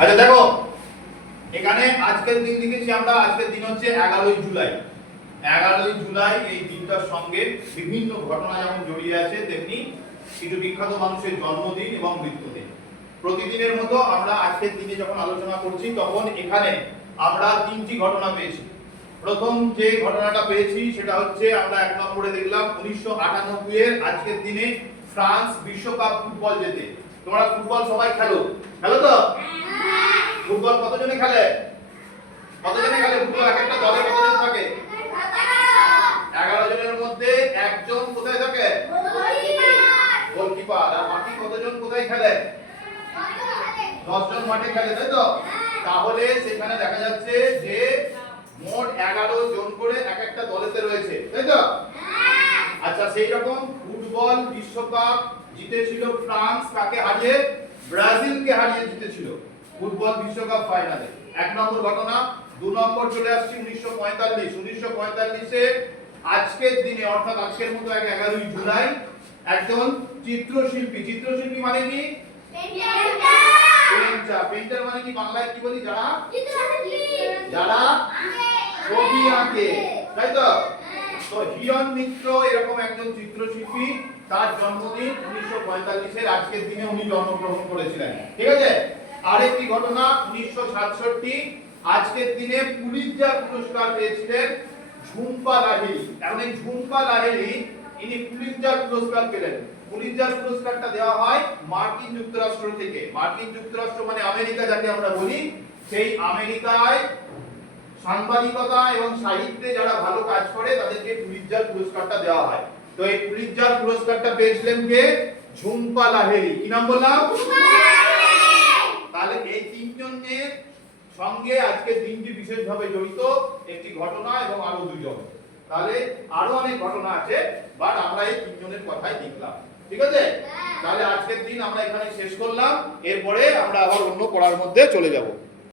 আচ্ছা দেখো, এখানে আজকের দিন লিখেছি আমরা। আজকের দিন হচ্ছে 11ই জুলাই। 11ই জুলাই এই দিনটার সঙ্গে বিভিন্ন ঘটনা যেমন জড়িয়ে আছে, তেমনি কিছু বিখ্যাত মানুষের জন্মদিন এবং মৃত্যুদিন। প্রতিদিনের মতো আমরা আজকের দিনে যখন আলোচনা করছি তখন এখানে আমরা তিনটি ঘটনা পেয়েছি। প্রথম যে ঘটনাটা পেয়েছি সেটা হচ্ছে আমরা 1 নম্বরে দেখলাম 1998 এর আজকের দিনে ফ্রান্স বিশ্বকাপ ফুটবল জেতে। তোমরা ফুটবল সবাই খেলো তো? ফুটবল কতজনে খেলে? ফুটবল এক একটা দলে কতজন থাকে? 11 জনের মধ্যে একজন কোথায় থাকে? গোলকিপার। আর বাকি কতজন কোথায় খেলে? 10 জন মাঠে খেলে, তাই তো? তাহলে সেখানে দেখা যাচ্ছে যে মোট 11 জন করে এক একটা দলেতে রয়েছে, তাই তো? আচ্ছা, সেই রকম ফুটবল বিশ্বকাপ জিতেছিল ফ্রান্স কাকে হারিয়ে? ব্রাজিলকে হারিয়ে জিতেছিল ফুটবল বিশ্বকাপ ফাইনালে। 1 নম্বর ঘটনা। 2 নম্বর চলে আসছে 1945 এ আজকের দিনে, অর্থাৎ আজকের মতো 11ই জুলাই একজন চিত্রশিল্পী মানে কি? পেইন্টার মানে কি বাংলায় কি বলি? যারা ছবি আঁকে, তাই তো? তো হিরণ মিত্র এরকম একজন চিত্রশিল্পী, তার জন্মদিন 1945 এর আজকের দিনে উনি জন্মগ্রহণ করেছিলেন, ঠিক আছে? আরেকটি ঘটনা 1967 আজকের দিনে পুলিৎজার পুরস্কার পেয়েছিলেন ঝুম্পা লাহিড়ী। এখন এই ঝুম্পা লাহিড়ী ইনি পুলিৎজার পুরস্কার পেলেন। পুলিৎজার পুরস্কারটা দেওয়া হয় মার্কিন যুক্তরাষ্ট্র থেকে। মার্কিন যুক্তরাষ্ট্র মানে আমেরিকা যাকে আমরা বলি, সেই আমেরিকায় সাংবাদিকতা এবং সাহিত্যে যারা ভালো কাজ করে তাদেরকে পুলিৎজার পুরস্কারটা দেওয়া হয়। তো এই পুলিৎজার পুরস্কারটা পেয়েছিলেন কে? ঝুম্পা লাহিড়ী। কি নাম বললাম? তাহলে এই তিনজনের সঙ্গে আজকে দিনটি বিশেষভাবে জড়িত একটি ঘটনা এবং আরো দুইজন। তাহলে আরো অনেক ঘটনা আছে, বাট আমরা এই তিনজনের কথাই লিখলাম, ঠিক আছে? তাহলে আজকের দিন আমরা এখানে শেষ করলাম। এরপরে আমরা আবার অন্য পড়ার মধ্যে চলে যাব।